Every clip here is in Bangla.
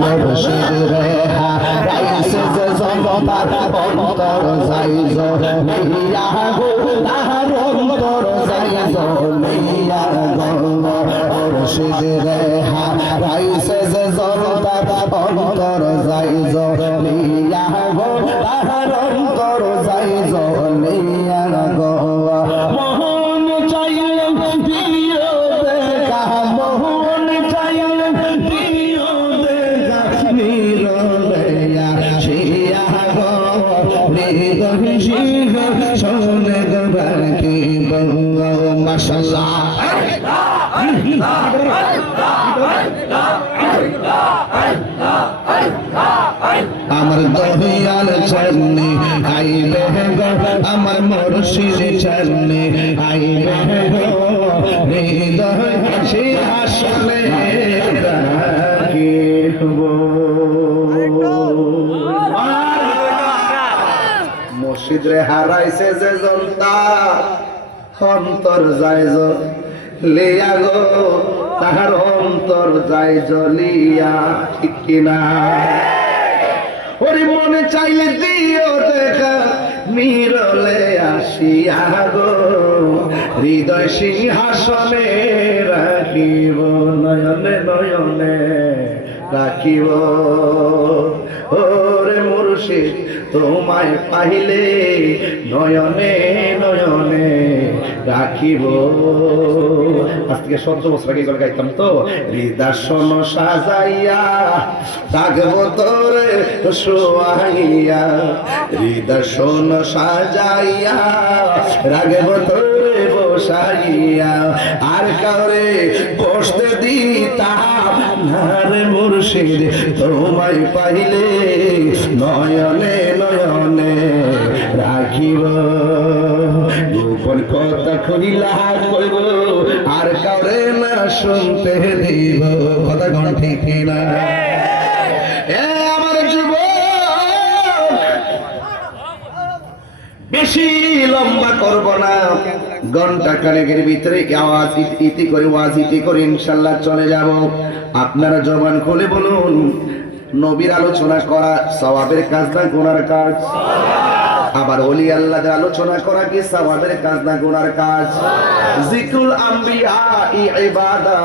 মুর্শিদ রে হারাইছে যে জনতার অন্তর যাইজ লইয়া গো তাহার অন্তর যাইজ লইয়া গো মুর্শিদ রে হারাইছে যে জনতার অন্তর যাইজ লইয়া গো তাহার অন্তর যাইজ লইয়া গো মোহন চাইলে দিও দেখা মোহন চাইলে দিও দেখা নিরলয়া শিয়া গো নিরল শিয়া সোনে গবাকি বঙ্গ মাশাআল্লাহ আমার দহিয়াল চরণে আইবে গো আমার মুর্শিদ চরণে আইবে গো হৃদয় হাসি আসলে রাখিব মুর্শিদ রে হারাইছে যে জনতা অন্তর যায় লিয়া গো তাহার অন্তর যায় জ্বলিয়া ঠিক কিনা ওরে মনে চাইলে দিও দেখা মিরলে আসিয়া গো হৃদয় সিংহাসনে রাখিব নয়নে নয়নে রাখিব ওরে মুর্শিদ তোমায় পাইলে নয়নে নয়নে রাখিব। আজ থেকে 17 বছর আগে করে গাইতাম তো হৃদয় সাজাইয়া রাখব তোরে শোয়াইয়া হৃদয় সাজাইয়া রাখব তোরে বসাইয়া আর কাউরে বসতে দিতাম না রে মুর্শিদ তোমায় পাইলে নয়নে নয়নে রাখিব গোপন কথা খুলিলা কইব আর কাউরে না শুনতে দিব কথা কোন ঠিক না এ আমার জীবন বেশি লম্বা করব না ঘন্টা খানেকের ভিতরে আওয়াজ ইতি করে ওয়াজ ইতি করে ইনশাআল্লাহ চলে যাব। আপনারা জবান খুলে বলুন নবীর আলোচনা করা সওয়াবের কাজ না গুনার কাজ? আবার ওলি আল্লাহর আলোচনা করা কি সওয়াবের কাজ না গুনার কাজ? যিকরুল আম্বিয়া ইবাদা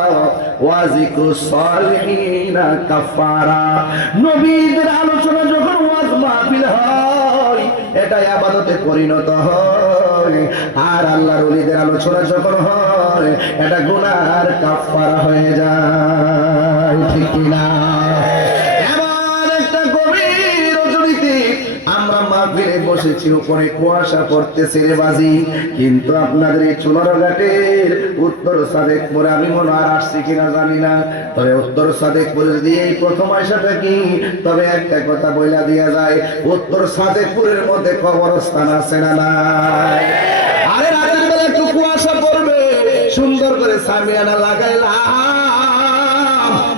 ওয়া যিকরুস সালিহিন কাফারা। নবীদের আলোচনা যখন ওয়াজ মাহফিল হয় এটা ইবাদতে পরিণত হয়, আর আল্লাহর ওলিদের আলোচনা যখন হয় এটা গুনার কাফারা হয়ে যায় ঠিক না? আমরা মাহফিলে বসেছি উপরে কুয়াশা পড়তেছে রে বাজি, কিন্তু আপনাদের এই চুনারঘাটের উত্তর সাদেকপুরে আমি মনে আর আসছি কিনা জানি না, তবে উত্তর সাদেকপুরে যদি এই প্রথম আসা থাকি তবে একটা কথা বইলা দিয়া যায়, উত্তর সাদেকপুরের মধ্যে কবরস্থান আছে না নাই? আরে রাতের বেলা একটু কুয়াশা পড়বে, সুন্দর করে সামিয়ানা লাগাইলাম,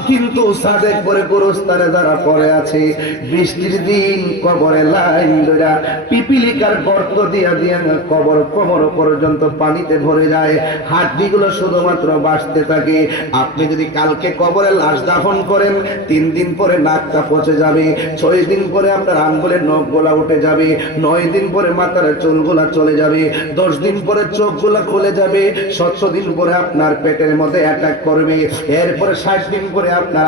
কিন্তু সাদেকপুরে গুরুস্থানে যারা পড়ে আছে বৃষ্টির দিন কবরে লাইন ধরা পিপিলিকার গর্ত দিয়া দিয়া কবর কোমর পর্যন্ত পানিতে ভরে যায়, হাড্ডিগুলো শুধুমাত্র বাঁচতে থাকে। আপনি যদি কালকে কবরে লাশ দাফন করেন 3 দিন পরে নাকটা পচে যাবে, 6 দিন পরে আপনার আঙ্গুলের নখগুলা উঠে যাবে, 9 দিন পরে মাথার চুলগুলা চলে যাবে, 10 দিন পরে চোখগুলা খুলে যাবে, 17 দিন পরে আপনার পেটের মধ্যে অ্যাটাক করবে, এরপরে 60 দিন পরে আপনার